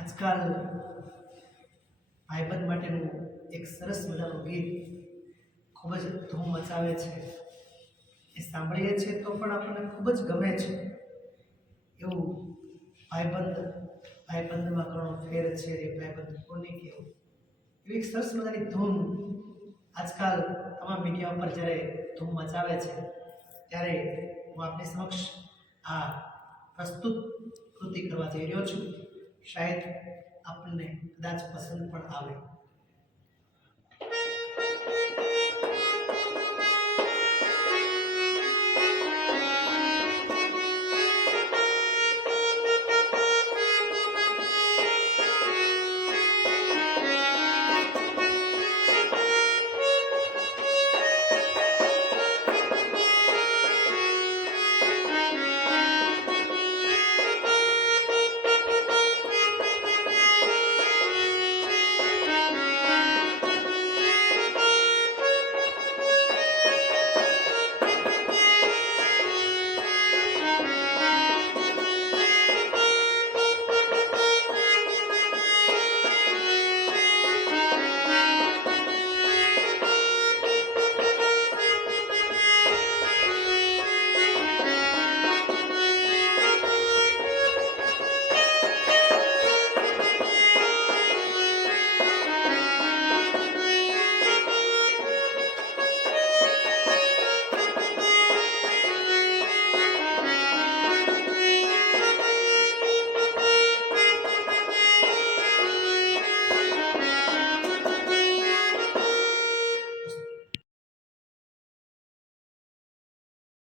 આજકાલ ભાઈબંધ માટેનું એક સરસ મજાનું ગીત ખૂબ જ ધૂમ મચાવે છે. એ સાંભળીએ છીએ તો પણ આપણને ખૂબ જ ગમે છે. એવું ભાઈબંધ, ભાઈબંધમાં ઘણો ફેર છે એ ભાઈબંધ, કોને કેવું? એવી એક સરસ મજાની ધૂમ આજકાલ તમામ મીડિયા ઉપર જ્યારે ધૂમ મચાવે છે, ત્યારે હું આપની સમક્ષ આ પ્રસ્તુત કૃતિ કરવા જઈ રહ્યો છું. શાયદ આપણને કદાચ પસંદ પણ આવે.